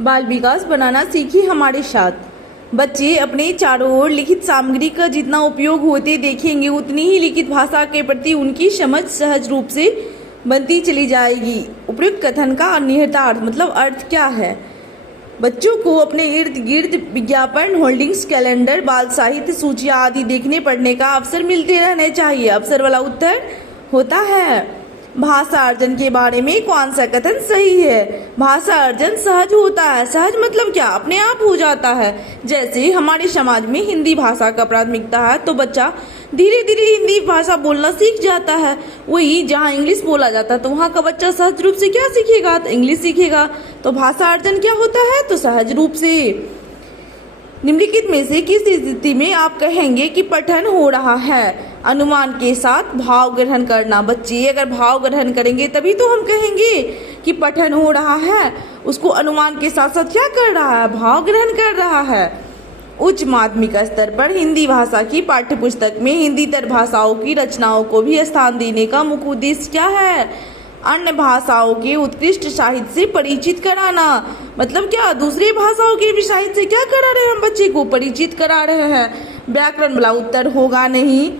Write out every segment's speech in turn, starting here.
बाल विकास बनाना सीखिए हमारे साथ। बच्चे अपने चारों ओर लिखित सामग्री का जितना उपयोग होते देखेंगे उतनी ही लिखित भाषा के प्रति उनकी समझ सहज रूप से बनती चली जाएगी। उपयुक्त कथन का निहितार्थ मतलब अर्थ क्या है? बच्चों को अपने इर्द गिर्द विज्ञापन, होल्डिंग्स, कैलेंडर, बाल साहित्य, सूचियाँ आदि देखने पढ़ने का अवसर मिलते रहने चाहिए। अवसर वाला उत्तर होता है। भाषा अर्जन के बारे में कौन सा कथन सही है? भाषा अर्जन सहज होता है। सहज मतलब क्या? अपने आप हो जाता है। जैसे हमारे समाज में हिंदी भाषा का प्राथमिकता है तो बच्चा धीरे धीरे हिंदी भाषा बोलना सीख जाता है। वही जहाँ इंग्लिश बोला जाता है तो वहाँ का बच्चा सहज रूप से क्या सीखेगा? तो इंग्लिश सीखेगा। तो भाषा अर्जन क्या होता है? तो सहज रूप से। निम्नलिखित में से किस स्थिति में आप कहेंगे कि पठन हो रहा है? अनुमान के साथ भाव ग्रहण करना। बच्चे अगर भाव ग्रहण करेंगे तभी तो हम कहेंगे कि पठन हो रहा है। उसको अनुमान के साथ साथ क्या कर रहा है? भाव ग्रहण कर रहा है। उच्च माध्यमिक स्तर पर हिंदी भाषा की पाठ्य पुस्तक में हिंदीतर भाषाओं की रचनाओं को भी स्थान देने का मुख्य उद्देश्य क्या है? अन्य भाषाओं के उत्कृष्ट साहित्य से परिचित कराना। मतलब क्या? दूसरी भाषाओं के भी साहित्य से क्या करा रहे हैं? हम बच्चे को परिचित करा रहे हैं। व्याकरण वाला उत्तर होगा नहीं।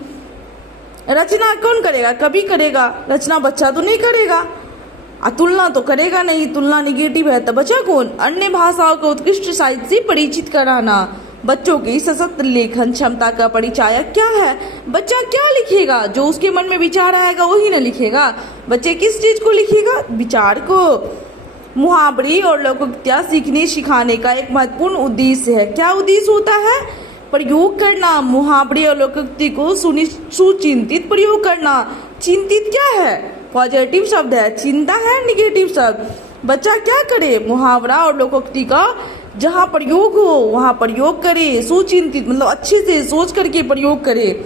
रचना कौन करेगा? कभी करेगा। रचना बच्चा तो नहीं करेगा। तुलना तो करेगा नहीं। तुलना निगेटिव है तो बच्चा कौन? अन्य भाषाओं के उत्कृष्ट साहित्य से परिचित कराना। बच्चों की सशक्त लेखन क्षमता का परिचायक क्या है? बच्चा क्या लिखेगा? जो उसके मन में विचार आएगा वही ना लिखेगा। बच्चे किस चीज को लिखेगा? विचार को। मुहावरे और लोकोक्तियां सीखने सिखाने का एक महत्वपूर्ण उद्देश्य है। क्या उद्देश्य होता है? प्रयोग करना। मुहावरे और लोकोक्ति को सुचिंतित प्रयोग करना। चिंतित क्या है? पॉजिटिव शब्द है। चिंता है निगेटिव शब्द। बच्चा क्या करे? मुहावरा और लोकोक्ति का जहाँ प्रयोग हो वहाँ प्रयोग करे। सुचिंतित मतलब अच्छे से सोच करके प्रयोग करे।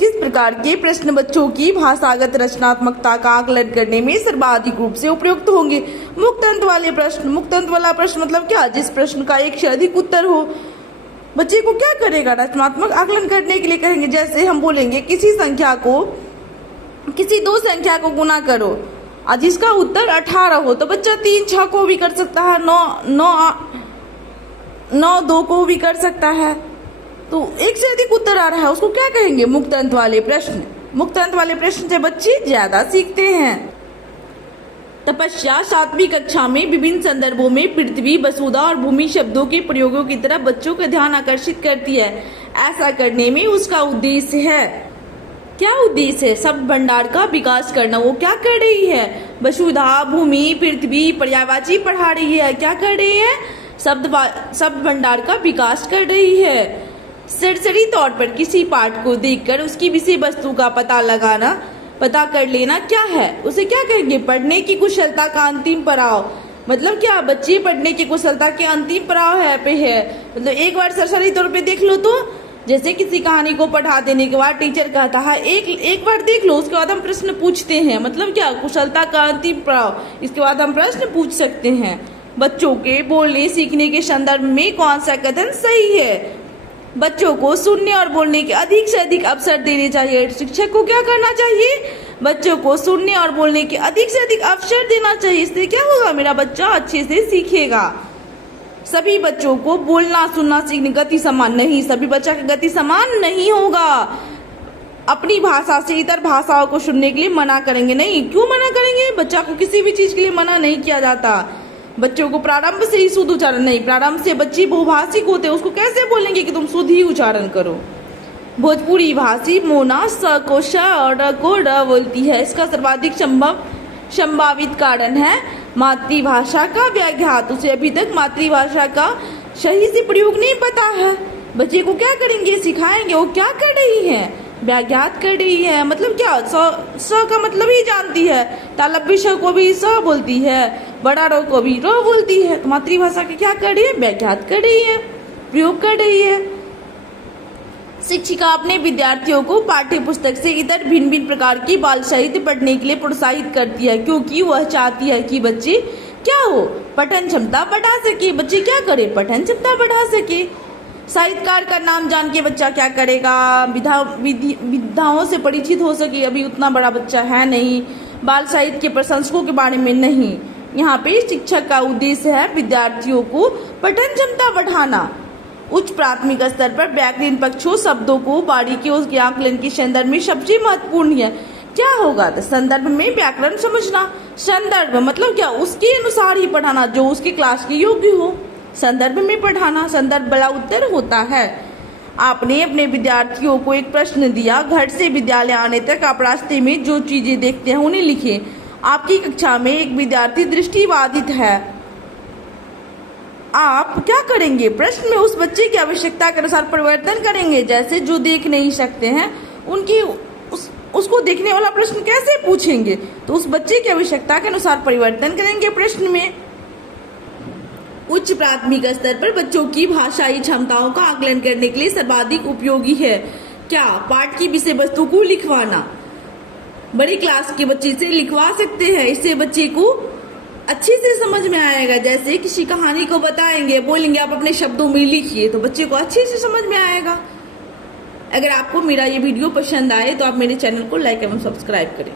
किस प्रकार के प्रश्न बच्चों की भाषागत रचनात्मकता का आकलन करने में सर्वाधिक रूप से उपयुक्त होंगे? मुक्त अंत वाले प्रश्न। मुक्त अंत वाला प्रश्न मतलब क्या? जिस प्रश्न का एक से अधिक उत्तर हो। बच्चे को क्या करेगा? रचनात्मक आकलन करने के लिए कहेंगे। जैसे हम बोलेंगे किसी दो संख्या को गुना करो और जिसका उत्तर 18 हो तो बच्चा 3 6 को भी कर सकता है, 9 2 को भी कर सकता है। तो एक से अधिक उत्तर आ रहा है उसको क्या कहेंगे? मुक्त अंत वाले प्रश्न। मुक्त अंत वाले प्रश्न से बच्चे ज्यादा सीखते हैं। तपस्या 7वीं कक्षा में विभिन्न संदर्भों में पृथ्वी, वसुधा और भूमि शब्दों के प्रयोगों की तरफ बच्चों का ध्यान आकर्षित करती है। ऐसा करने में उसका उद्देश्य है। क्या उद्देश्य है? शब्द भंडार का विकास करना। वो क्या कर रही है? वसुधा, भूमि, पृथ्वी, पर्यायवाची पढ़ा रही है। क्या कर रही है? शब्द भंडार का विकास कर रही है। सरसरी तौर पर किसी पाठ को देखकर उसकी विषय वस्तु का पता कर लेना क्या है? उसे क्या कहेंगे? पढ़ने की कुशलता का अंतिम पड़ाव। मतलब क्या? बच्चे पढ़ने की कुशलता के अंतिम पड़ाव पे है। मतलब एक बार सरसरी तौर पे देख लो तो जैसे किसी कहानी को पढ़ा देने के बाद टीचर कहता है एक बार देख लो, उसके बाद हम प्रश्न पूछते हैं। मतलब क्या? कुशलता का अंतिम पड़ाव। इसके बाद हम प्रश्न पूछ सकते हैं। बच्चों के बोलने सीखने के संदर्भ में कौन सा कथन सही है? बच्चों को सुनने और बोलने के अधिक से अधिक अवसर देने चाहिए। शिक्षक को क्या करना चाहिए? बच्चों को सुनने और बोलने के अधिक से अधिक अवसर देना चाहिए। इससे क्या होगा? मेरा बच्चा अच्छे से सीखेगा। सभी बच्चों को बोलना सुनना सीखने गति समान नहीं। सभी बच्चा की गति समान नहीं होगा। अपनी भाषा से इतर भाषाओं को सुनने के लिए मना करेंगे नहीं। क्यों मना करेंगे? बच्चा को किसी भी चीज के लिए मना नहीं किया जाता। बच्चों को प्रारंभ से ही शुद्ध उच्चारण नहीं। प्रारंभ से बच्चे बहुभाषिक होते हैं, उसको कैसे बोलेंगे कि तुम शुद्ध ही उच्चारण करो? भोजपुरी भाषी मोना स को श और र को र बोलती है। इसका सर्वाधिक संभावित कारण है मातृभाषा का व्याघात। उसे अभी तक मातृभाषा का सही से प्रयोग नहीं पता है। बच्चे को क्या करेंगे? सिखाएंगे। वो क्या कर रही है? व्याघात कर रही है। मतलब क्या? स का मतलब ही जानती है। तालव्य श को भी स बोलती है, बड़ा रो को भी रो बोलती है। तो मातृभाषा की क्या कर रही है? व्याघात कर रही है, प्रयोग कर रही है। शिक्षिका अपने विद्यार्थियों को पाठ्य पुस्तक से इतर भिन्न भिन्न प्रकार की बाल साहित्य पढ़ने के लिए प्रोत्साहित करती है, क्योंकि वह चाहती है कि बच्चे क्या हो? पठन क्षमता बढ़ा सके। बच्चे क्या करे? पठन क्षमता बढ़ा सके। साहित्यकार का नाम जान के बच्चा क्या करेगा? विधाओं से परिचित हो सके। अभी उतना बड़ा बच्चा है नहीं। बाल साहित्य के प्रशंसकों के बारे में नहीं। यहाँ पे शिक्षक का उद्देश्य है विद्यार्थियों को पठन क्षमता बढ़ाना। उच्च प्राथमिक स्तर पर व्याकरण पक्षों शब्दों को बारीकियों के आकलन के संदर्भ में सबसे महत्वपूर्ण है। क्या होगा? तो संदर्भ में व्याकरण समझना। संदर्भ मतलब क्या? उसके अनुसार ही पढ़ाना जो उसके क्लास के योग्य हो। संदर्भ में पढ़ाना, संदर्भ बड़ा उत्तर होता है। आपने अपने विद्यार्थियों को एक प्रश्न दिया, घर से विद्यालय आने तक आप रास्ते में जो चीजें देखते हैं उन्हें लिखें। आपकी कक्षा में एक विद्यार्थी दृष्टिबाधित है, आप क्या करेंगे? प्रश्न में उस बच्चे की आवश्यकता के अनुसार परिवर्तन करेंगे। जैसे जो देख नहीं सकते हैं उनकी उसको देखने वाला प्रश्न कैसे पूछेंगे? तो उस बच्चे की आवश्यकता के अनुसार परिवर्तन करेंगे प्रश्न में। उच्च प्राथमिक स्तर पर बच्चों की भाषाई क्षमताओं का आकलन करने के लिए सर्वाधिक उपयोगी है क्या? पाठ की विषय वस्तु को लिखवाना। बड़ी क्लास के बच्चे से लिखवा सकते हैं, इससे बच्चे को अच्छे से समझ में आएगा। जैसे किसी कहानी को बताएंगे, बोलेंगे आप अपने शब्दों में लिखिए, तो बच्चे को अच्छे से समझ में आएगा। अगर आपको मेरा ये वीडियो पसंद आए तो आप मेरे चैनल को लाइक एवं सब्सक्राइब करें।